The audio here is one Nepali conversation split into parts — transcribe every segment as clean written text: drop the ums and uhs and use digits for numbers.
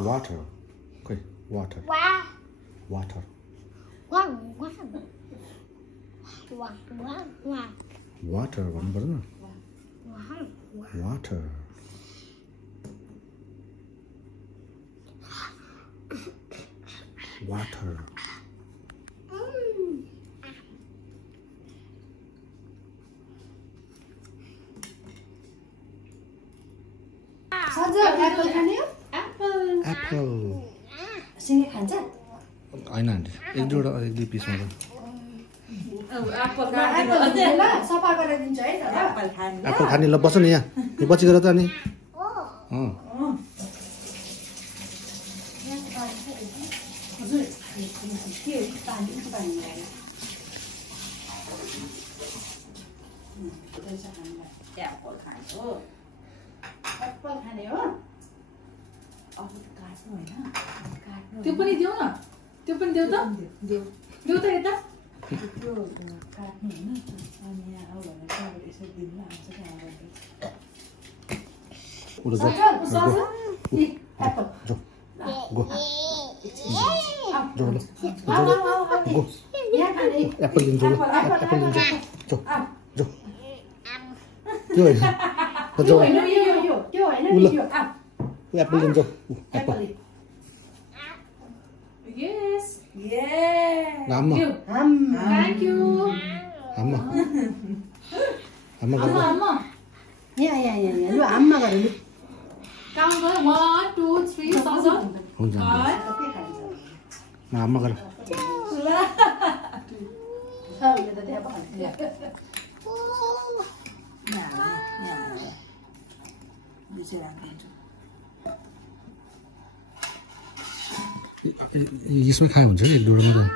Water. Okay, water. Water. Water भन्नु पर्दैन Water. Water. सजल एप्पल खाने हो Apple. सिंगे खान्छ हैन एक दुई पिस मात्र एप्पल सफा गरेर दिन्छ है त एप्पल खाने ल बस न यहाँ यो पछि गएर त अनि हजुर के पानी एप्पल खाने हो अब काट्नु हैन त्यो पनि दिउ न त्यो पनि देऊ त देऊ त यता त्यो काट्नु हैन अनि यहाँ आउ भनेर चाहिँ यसो दिनु आउँछ सजल एप्पल जो गो गो यहाँ खाने एप्पल लिन्छु ल एप्पल लिन्छु जो जो त्यो हैन त्यो हैन त्यो हैन यो एप्पल लिन्छु Apple Yes. Amma. Thank you. Amma. Amma. Amma. यहाँ लु आम्मा गरे लु Count 1 2 3 सजल हुन्छ आम्मा गर सबले त त्यहाँ भन्छ यसमै खाए हुन्छ नि एक दुईवटा मात्रै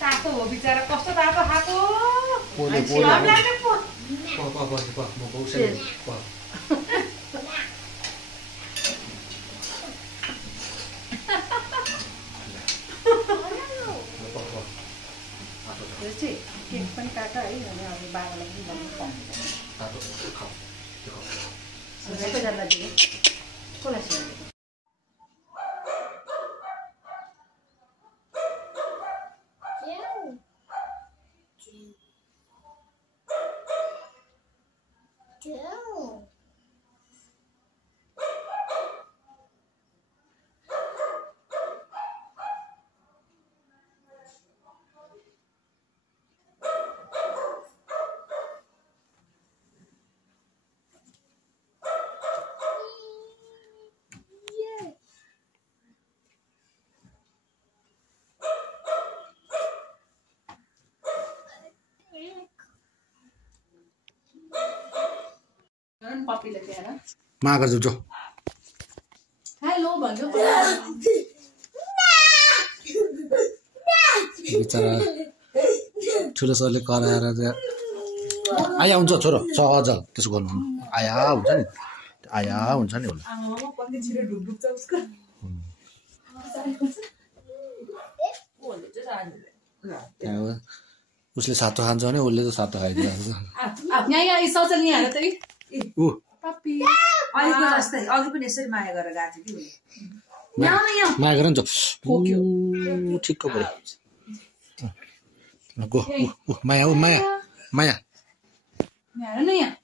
तातो हो बिचारा कस्तो तातो खाएको केक पनि काट है अनि अब बाबालाई पनि भन्नु पाउँछ सबैजनालाई दिनु कसलाई सिकाउने पप्पीले ल्याएर माग जो हेलो भन्नु बिचरा ठुलो सरले कराएर आया हुन्छ छोरो सजल त्यसो गर्नु आया हुन्छ नि होला आमामा पक्कै छिटो ढुकढुक छ उसको उसले सातो खान्छ भने उसले त सातो खाइदिन्छ यहाँ सजल यहाँ हेर त ऊ पप्पी अहिलेको जस्तै अघि पनि यसरी माया गरेर गएको थियो कि माया गर नि ठिक्क पऱ्यो गो माया माया माया हेर न यहाँ